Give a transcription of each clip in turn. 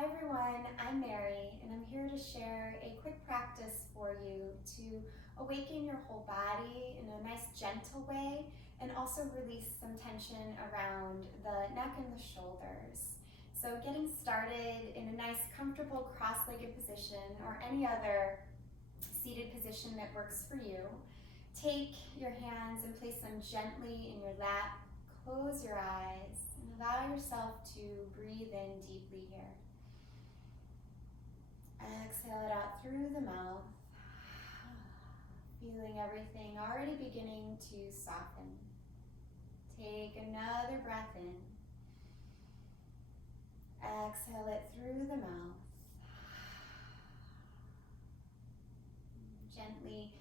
Hi everyone, I'm Mary and I'm here to share a quick practice for you to awaken your whole body in a nice gentle way and also release some tension around the neck and the shoulders. So getting started in a nice comfortable cross-legged position or any other seated position that works for you. Take your hands and place them gently in your lap. Close your eyes and allow yourself to breathe in deeply here. Exhale it out through the mouth, feeling everything already beginning to soften. Take another breath in. Exhale it through the mouth. Gently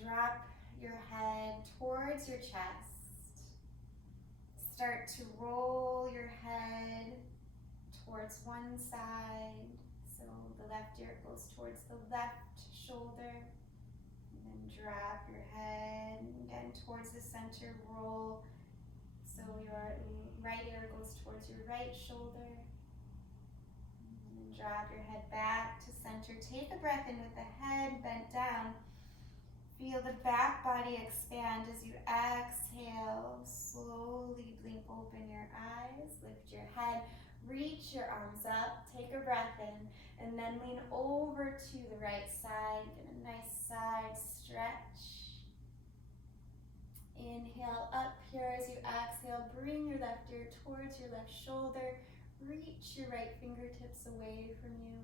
drop your head towards your chest. Start to roll your head towards one side. So the left ear goes towards the left shoulder. And then drop your head again towards the center, roll. So your right ear goes towards your right shoulder. And then drop your head back to center. Take a breath in with the head bent down. Feel the back body expand as you exhale. Slowly blink open your eyes, lift your head. Reach your arms up, take a breath in, and then lean over to the right side. Get a nice side stretch. Inhale up here as you exhale. Bring your left ear towards your left shoulder. Reach your right fingertips away from you.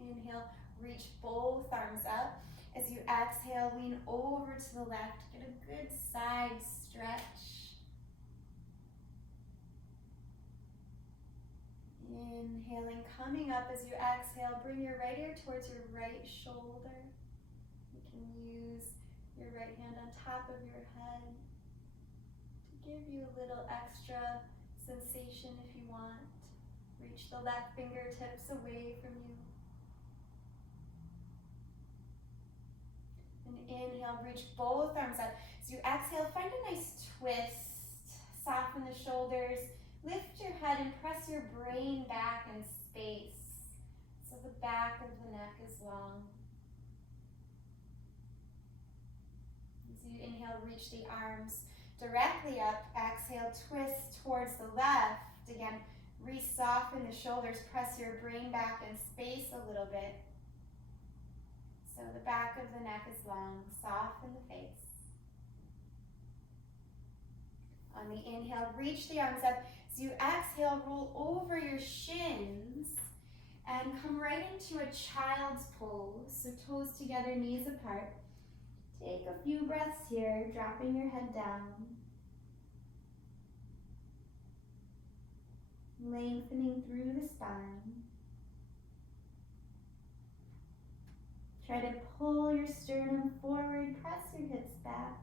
And inhale, reach both arms up. As you exhale, lean over to the left. Get a good side stretch. Inhaling, coming up as you exhale, bring your right ear towards your right shoulder. You can use your right hand on top of your head to give you a little extra sensation if you want. Reach the left fingertips away from you. And inhale, reach both arms up. As you exhale, find a nice twist. Soften the shoulders. Lift your head and press your brain back in space. So the back of the neck is long. As you inhale, reach the arms directly up. Exhale, twist towards the left. Again, re-soften the shoulders. Press your brain back in space a little bit. So the back of the neck is long, soften the face. On the inhale, reach the arms up. As you exhale, roll over your shins and come right into a child's pose. So toes together, knees apart. Take a few breaths here, dropping your head down. Lengthening through the spine. Try to pull your sternum forward, press your hips back.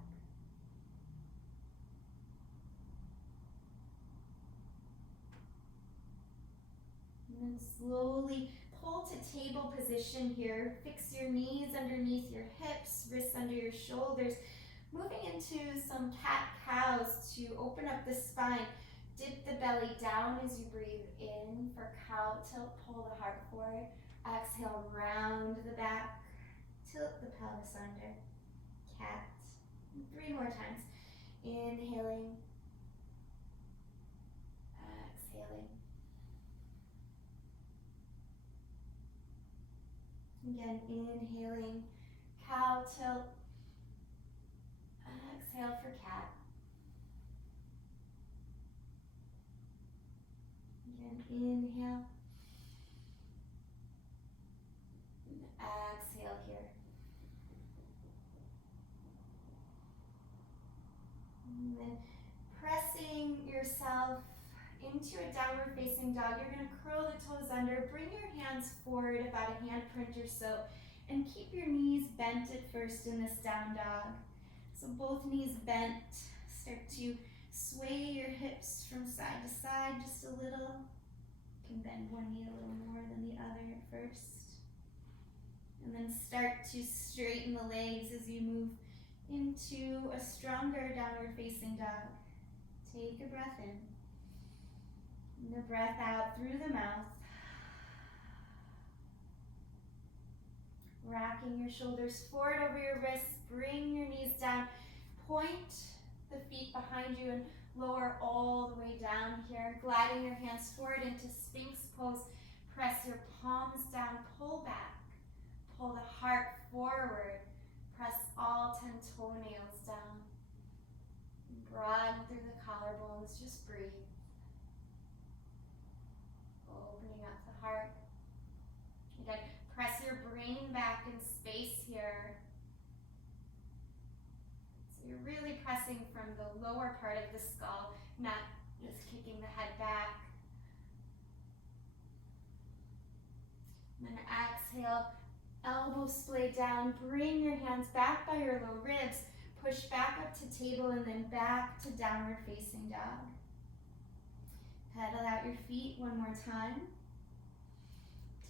And then slowly pull to table position here. Fix your knees underneath your hips, wrists under your shoulders. Moving into some cat-cows to open up the spine. Dip the belly down as you breathe in for cow tilt. Pull the heart forward. Exhale, round the back. Tilt the pelvis under. Cat. 3 more times. Inhaling. Exhaling. Again, inhaling. Cow tilt. Exhale for cat. Again, inhale. And exhale here. And then pressing yourself into a downward facing dog. You're going to curl the toes under. Bring your hands forward about a handprint or so. And keep your knees bent at first in this down dog. So both knees bent. Start to sway your hips from side to side just a little. You can bend one knee a little more than the other at first. And then start to straighten the legs as you move into a stronger downward facing dog. Take a breath in. And a breath out through the mouth. Racking your shoulders forward over your wrists. Bring your knees down. Point the feet behind you and lower all the way down here. Gliding your hands forward into Sphinx pose. Press your palms down. Pull back. Pull the heart forward. Press all 10 toenails down. Broaden through the collarbones. Just breathe. Opening up the heart. Again, press your brain back in space here. So you're really pressing from the lower part of the skull, not just kicking the head back. And then exhale, elbows splay down. Bring your hands back by your low ribs. Push back up to table and then back to downward facing dog. Pedal out your feet one more time.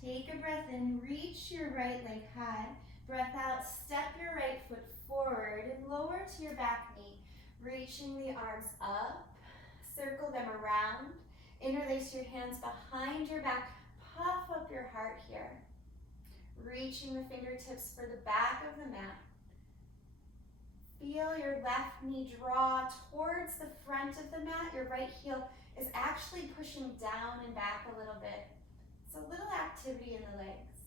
Take a breath in, reach your right leg high. Breath out, step your right foot forward and lower to your back knee. Reaching the arms up, circle them around. Interlace your hands behind your back. Puff up your heart here. Reaching the fingertips for the back of the mat. Feel your left knee draw towards the front of the mat. Your right heel is actually pushing down and back a little bit. It's a little activity in the legs.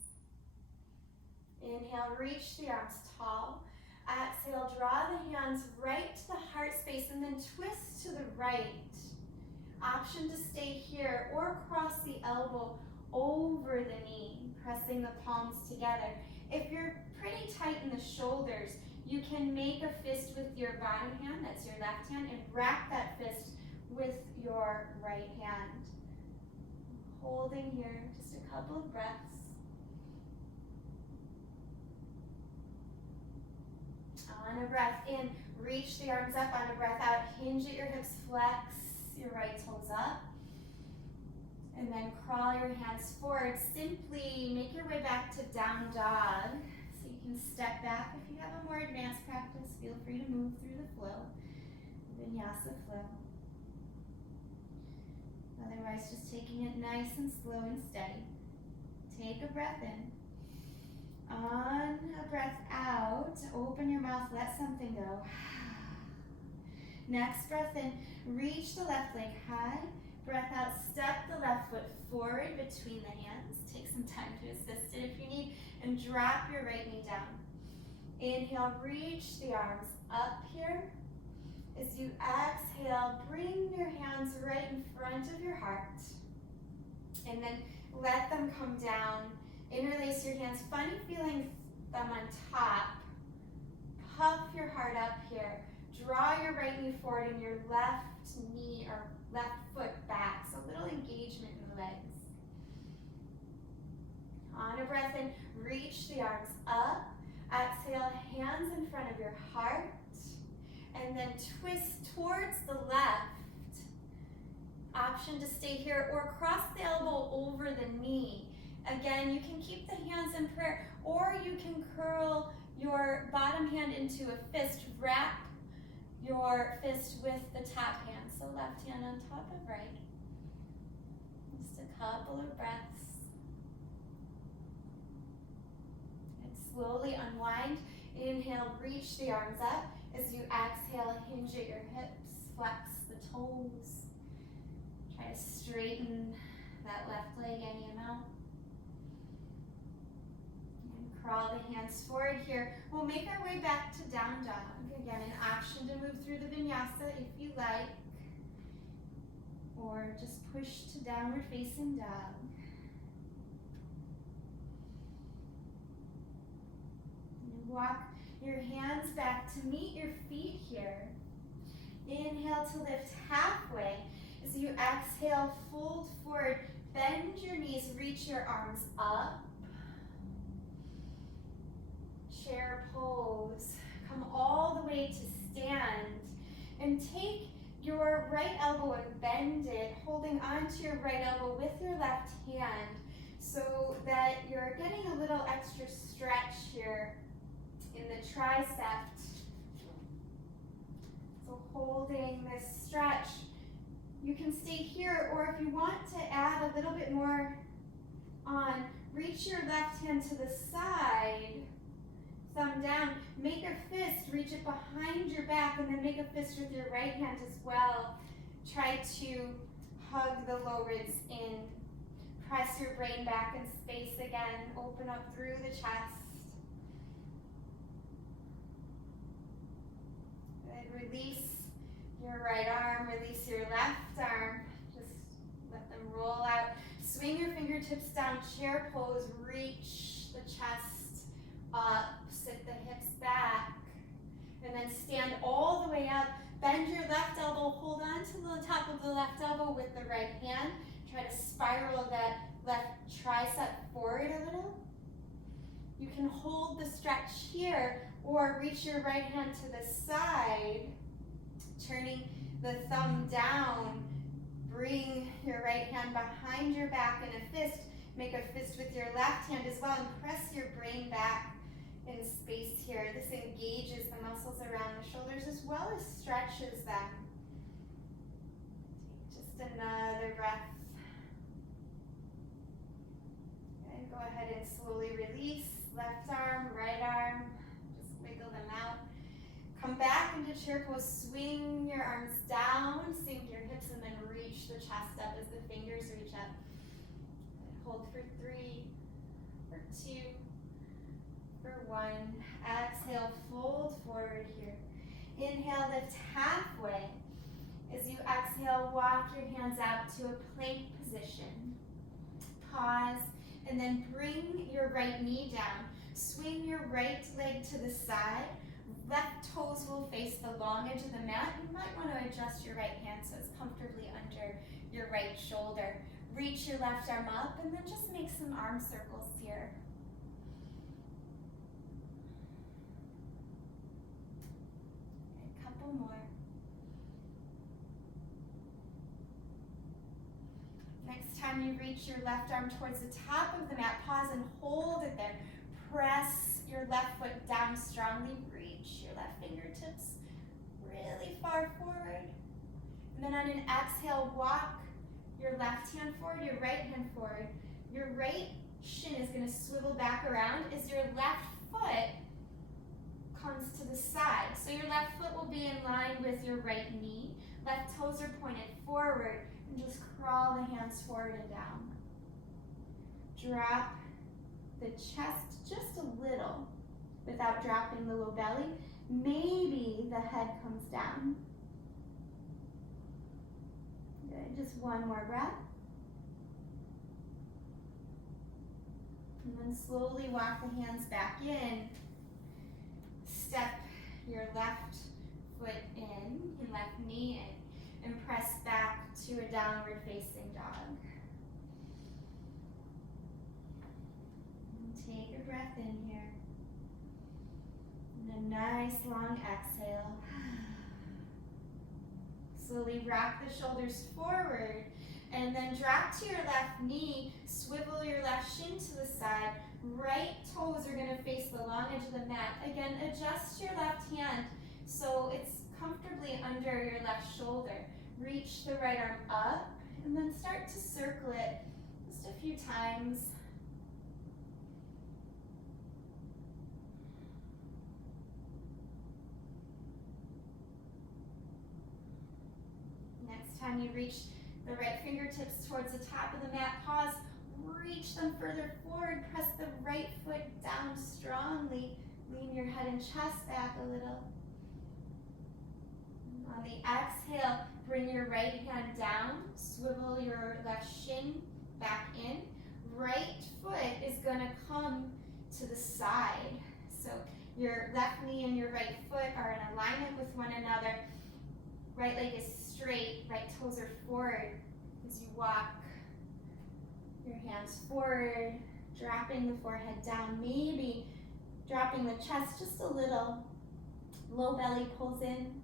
Inhale, reach the arms tall. Exhale, draw the hands right to the heart space and then twist to the right. Option to stay here or cross the elbow over the knee, pressing the palms together. If you're pretty tight in the shoulders, you can make a fist with your bottom hand, that's your left hand, and wrap that fist with your right hand. Holding here, just a couple of breaths. On a breath in, reach the arms up. On a breath out, hinge at your hips, flex your right toes up. And then crawl your hands forward. Simply make your way back to down dog. So you can step back. If you have a more advanced practice, feel free to move through the flow, vinyasa flow. Otherwise, just taking it nice and slow and steady. Take a breath in. On a breath out, open your mouth, let something go. Next breath in, reach the left leg high. Breath out, step the left foot forward between the hands. Take some time to assist it if you need, and drop your right knee down. Inhale, reach the arms up here. As you exhale, bring your hands right in front of your heart. And then let them come down. Interlace your hands. Funny feeling thumb on top. Puff your heart up here. Draw your right knee forward and your left knee or left foot back. So a little engagement in the legs. On a breath in, reach the arms up. Exhale, hands in front of your heart. And then twist towards the left. Option to stay here or cross the elbow over the knee. Again, you can keep the hands in prayer, or you can curl your bottom hand into a fist. Wrap your fist with the top hand. So left hand on top of right. Just a couple of breaths. And slowly unwind. Inhale, reach the arms up. As you exhale, hinge at your hips, flex the toes. Try to straighten that left leg any amount. And crawl the hands forward here. We'll make our way back to down dog. Again, an option to move through the vinyasa if you like. Or just push to downward facing dog. And walk your hands back to meet your feet here. Inhale to lift halfway. As you exhale, fold forward, bend your knees, reach your arms up. Chair pose. Come all the way to stand. And take your right elbow and bend it, holding onto your right elbow with your left hand so that you're getting a little extra stretch here in the tricep. So holding this stretch, You can stay here, or if you want to add a little bit more on, reach your left hand to the side, thumb down, make a fist, reach it behind your back, and then make a fist with your right hand as well. Try to hug the low ribs in. Press your brain back in space again. Open up through the chest. Good. Release your right arm, release your left arm. Just let them roll out. Swing your fingertips down, chair pose, reach the chest up, sit the hips back, and then stand all the way up. Bend your left elbow, hold on to the top of the left elbow with the right hand. Try to spiral that left tricep forward a little. You can hold the stretch here or reach your right hand to the side, turning the thumb down. Bring your right hand behind your back in a fist. Make a fist with your left hand as well and press your brain back in space here. This engages the muscles around the shoulders as well as stretches them. Take just another breath. And go ahead and slowly release. Left arm, right arm, just wiggle them out. Come back into chair pose, swing your arms down, sink your hips, and then reach the chest up as the fingers reach up. Hold for 3, for 2, for 1. Exhale, fold forward here. Inhale, lift halfway. As you exhale, walk your hands out to a plank position. Pause, and then bring your right knee down. Swing your right leg to the side. Left toes will face the long edge of the mat. You might want to adjust your right hand so it's comfortably under your right shoulder. Reach your left arm up and then just make some arm circles here. A couple more. Next time you reach your left arm towards the top of the mat, pause and hold it there. Press your left foot down strongly. Reach your left fingertips really far forward. And then on an exhale, walk your left hand forward, your right hand forward. Your right shin is going to swivel back around as your left foot comes to the side. So your left foot will be in line with your right knee. Left toes are pointed forward. And just crawl the hands forward and down. Drop the chest just a little without dropping the low belly. Maybe the head comes down. Good, just one more breath. And then slowly walk the hands back in. Step your left foot in, your left knee in, and press back to a downward facing dog. And take a breath in here. And a nice long exhale. Slowly rock the shoulders forward and then drop to your left knee, swivel your left shin to the side. Right toes are going to face the long edge of the mat. Again, adjust your left hand so it's comfortably under your left shoulder. Reach the right arm up and then start to circle it just a few times. Next time you reach the right fingertips towards the top of the mat, pause, reach them further forward, press the right foot down strongly, lean your head and chest back a little. On the exhale, bring your right hand down, swivel your left shin back in. Right foot is going to come to the side. So your left knee and your right foot are in alignment with one another. Right leg is straight, right toes are forward as you walk your hands forward, dropping the forehead down, maybe dropping the chest just a little. Low belly pulls in.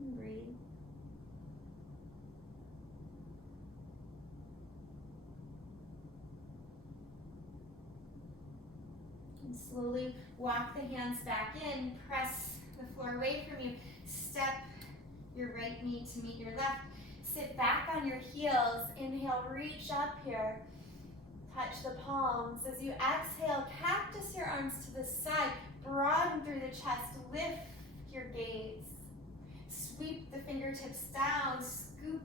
And breathe. And slowly walk the hands back in, press the floor away from you, step your right knee to meet your left, Sit back on your heels. Inhale, reach up here. Touch the palms. As you exhale, cactus your arms to the side. Broaden through the chest. Lift your gaze. Sweep the fingertips down. Scoop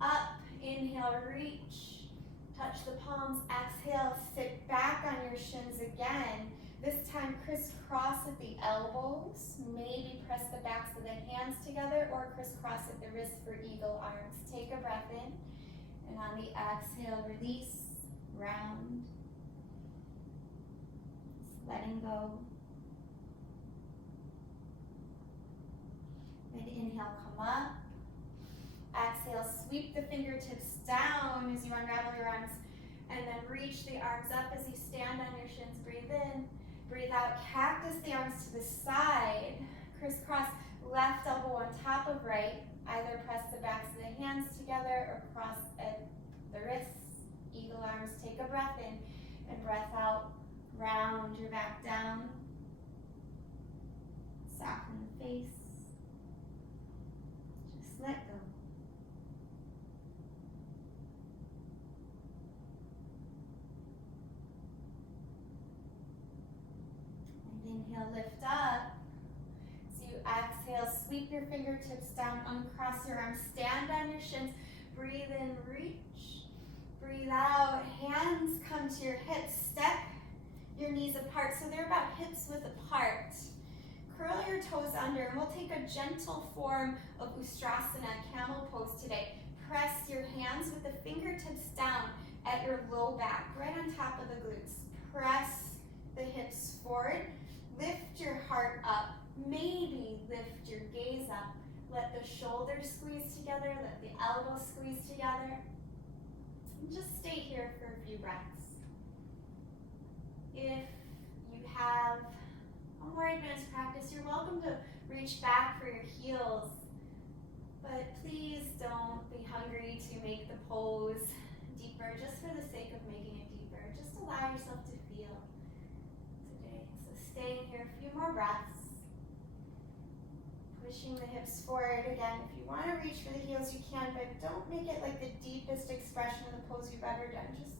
up. Inhale, reach. Touch the palms. Exhale, sit back on your shins again. This time, crisscross at the elbows. Maybe press the backs of the hands together or crisscross at the wrists for eagle arms. Take a breath in. And on the exhale, release, round. Just letting go. And inhale, come up. Exhale, sweep the fingertips down as you unravel your arms. And then reach the arms up as you stand on your shins. Breathe in. Breathe out, cactus the arms to the side. Crisscross left elbow on top of right. Either press the backs of the hands together or cross at the wrists. Eagle arms, take a breath in and breath out. Round your back down. Soften the face. Just let go. Inhale, lift up. So you exhale, sweep your fingertips down, uncross your arms, stand on your shins. Breathe in, reach. Breathe out, hands come to your hips. Step your knees apart so they're about hips width apart. Curl your toes under and we'll take a gentle form of Ustrasana, camel pose today. Press your hands with the fingertips down at your low back, right on top of the glutes. Press the hips forward. Lift your heart up. Maybe lift your gaze up. Let the shoulders squeeze together. Let the elbows squeeze together. And just stay here for a few breaths. If you have a more advanced practice, you're welcome to reach back for your heels. But please don't be hungry to make the pose deeper just for the sake of making it deeper. Just allow yourself to feel. Staying here a few more breaths. Pushing the hips forward again. If you want to reach for the heels, you can, but don't make it like the deepest expression of the pose you've ever done. Just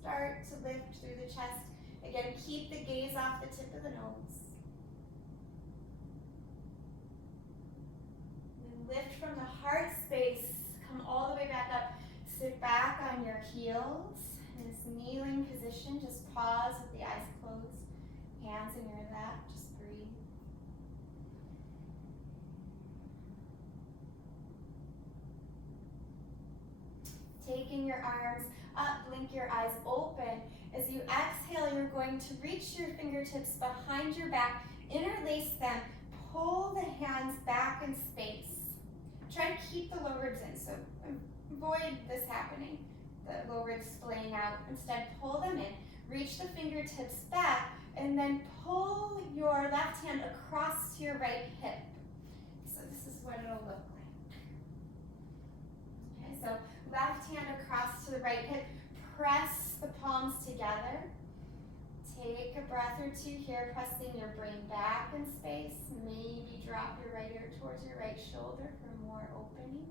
start to lift through the chest. Again, keep the gaze off the tip of the nose. And lift from the heart space. Come all the way back up. Sit back on your heels. In this kneeling position, just pause with the eyes closed. Hands in your lap, just breathe. Taking your arms up, blink your eyes open. As you exhale, you're going to reach your fingertips behind your back, interlace them, pull the hands back in space. Try to keep the low ribs in, so avoid this happening, the low ribs splaying out. Instead, pull them in, reach the fingertips back, and then pull your left hand across to your right hip. So this is what it'll look like. Okay, so left hand across to the right hip. Press the palms together. Take a breath or two here, pressing your brain back in space. Maybe drop your right ear towards your right shoulder for more opening.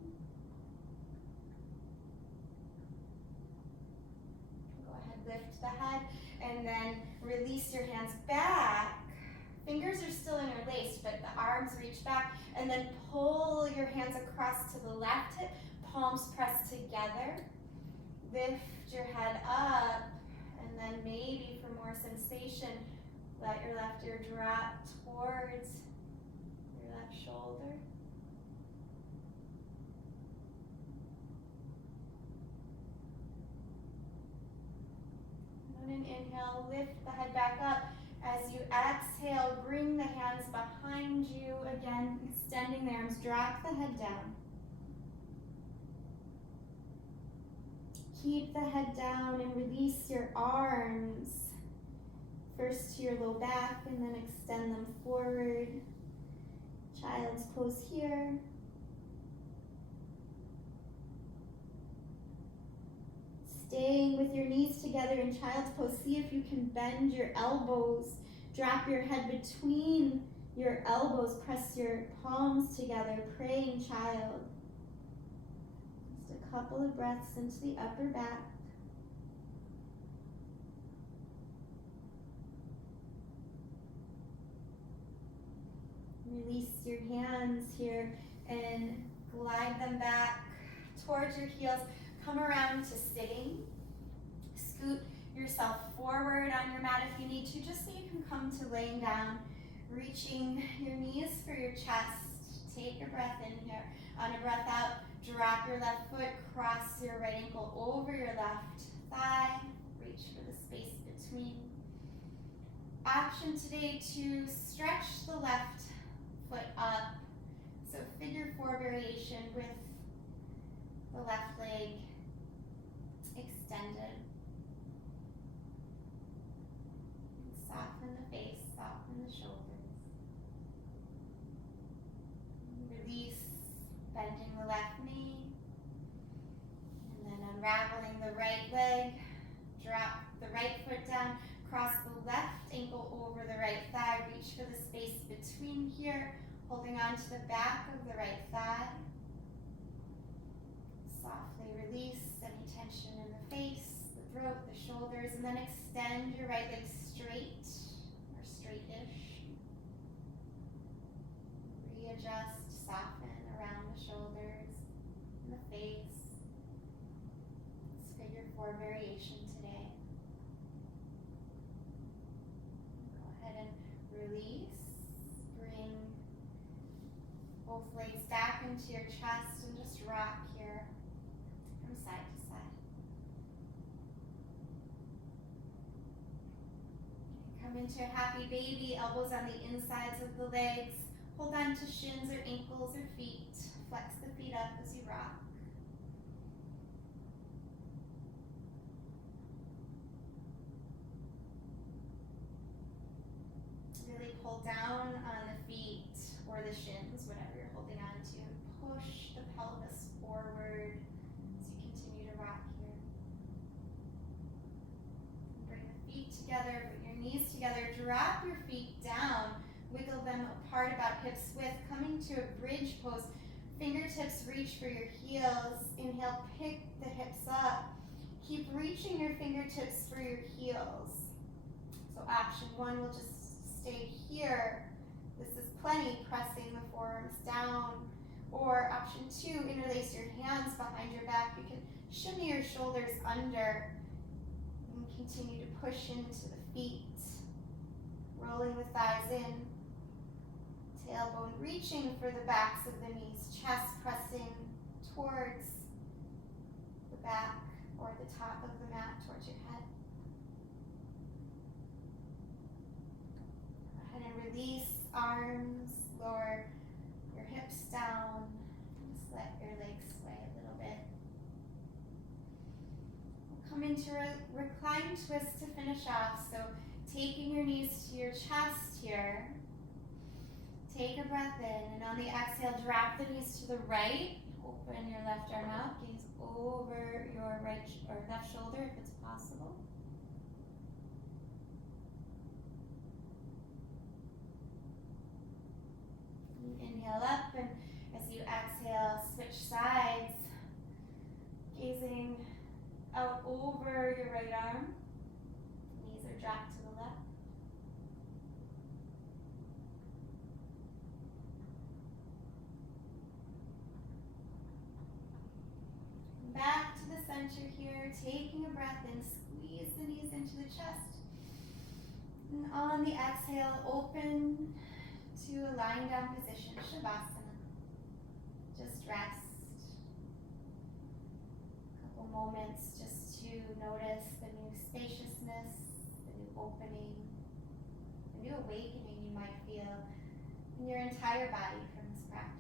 Go ahead, lift the head. And then release your hands back. Fingers are still interlaced, but the arms reach back. And then pull your hands across to the left hip. Palms press together. Lift your head up. And then maybe for more sensation, let your left ear drop towards your left shoulder. And inhale, lift the head back up. As you exhale, bring the hands behind you. Again, extending the arms, drop the head down. Keep the head down and release your arms. First to your low back and then extend them forward. Child's pose here. Staying with your knees together in child's pose. See if you can bend your elbows. Drop your head between your elbows. Press your palms together. Praying child. couple of breaths into the upper back. Release your hands here and glide them back towards your heels. Come around to sitting. Scoot yourself forward on your mat if you need to, just so you can come to laying down. Reaching your knees for your chest. Take a breath in here. On a breath out, drop your left foot, cross your right ankle over your left thigh. Reach for the space between. Option today to stretch the left foot up. So figure 4 variation with the left leg extended. Soften the face, soften the shoulders. Release, bending the left knee. And then unraveling the right leg. Drop the right foot down. Cross the left ankle over the right thigh. Reach for the space between here. Holding on to the back of the right thigh. Softly release any tension in the face, the throat, the shoulders, and then extend your right leg straight or straight-ish. Readjust, soften around the shoulders and the face. It's figure 4 variation today. Go ahead and release. Bring both legs back into your chest and just rock here from side to side. Come into a happy baby, elbows on the insides of the legs. Hold on to shins or ankles or feet. Flex the feet up as you rock. Really pull down on the feet or the shins, whatever you're holding on to. Push the pelvis forward as you continue to rock here. Bring the feet together, bring your knees together. Drop your feet down. Wiggle them apart about hips width. Coming to a bridge pose. Fingertips reach for your heels. Inhale, pick the hips up. Keep reaching your fingertips for your heels. So option 1 will just stay here. This is plenty, pressing the forearms down. Or option 2, interlace your hands behind your back. You can shimmy your shoulders under and continue to push into the feet. Rolling the thighs in. Tailbone reaching for the backs of the knees. Chest pressing towards the back or the top of the mat, towards your head. Go ahead and release arms, lower your hips down. Just let your legs sway a little bit. We'll come into a reclined twist to finish off. So taking your knees to your chest here. Take a breath in, and on the exhale, drop the knees to the right. Open your left arm out, gaze over your right or left shoulder if it's possible. Inhale up, and as you exhale, switch sides, gazing out over your right arm. Knees are dropped to the left. Back to the center here, taking a breath in, squeeze the knees into the chest. And on the exhale, open to a lying down position, Shavasana. Just rest. A couple moments just to notice the new spaciousness, the new opening, the new awakening you might feel in your entire body from this practice.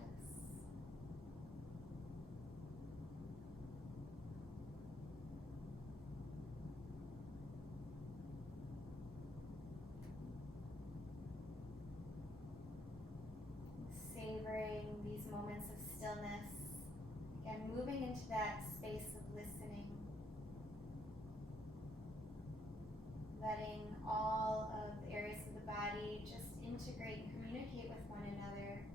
Savoring these moments of stillness, again moving into that space of listening, letting all of the areas of the body just integrate and communicate with one another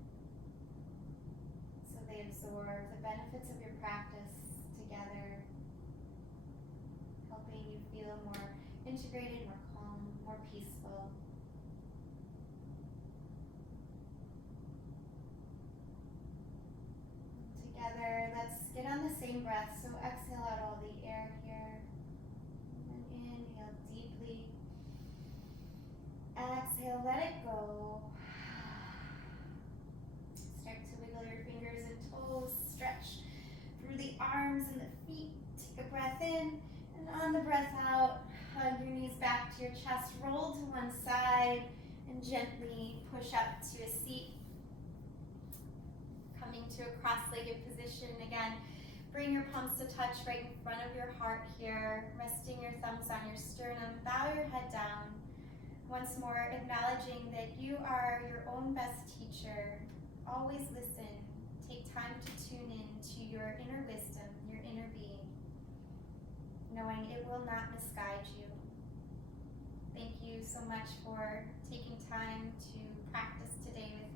so they absorb the benefits of your practice together. feel more integrated, more calm, more peaceful. Together, let's get on the same breath. So exhale out all the air here. And inhale deeply. Exhale, let it go. Start to wiggle your fingers and toes. Stretch through the arms and the feet. Take a breath in. And on the breath out, hug your knees back to your chest. Roll to one side and gently push up to a seat. Coming to a cross-legged position again. Bring your palms to touch right in front of your heart here. Resting your thumbs on your sternum. Bow your head down. Once more, acknowledging that you are your own best teacher. Always listen. Take time to tune in to your inner wisdom, your inner being, knowing it will not misguide you. Thank you so much for taking time to practice today with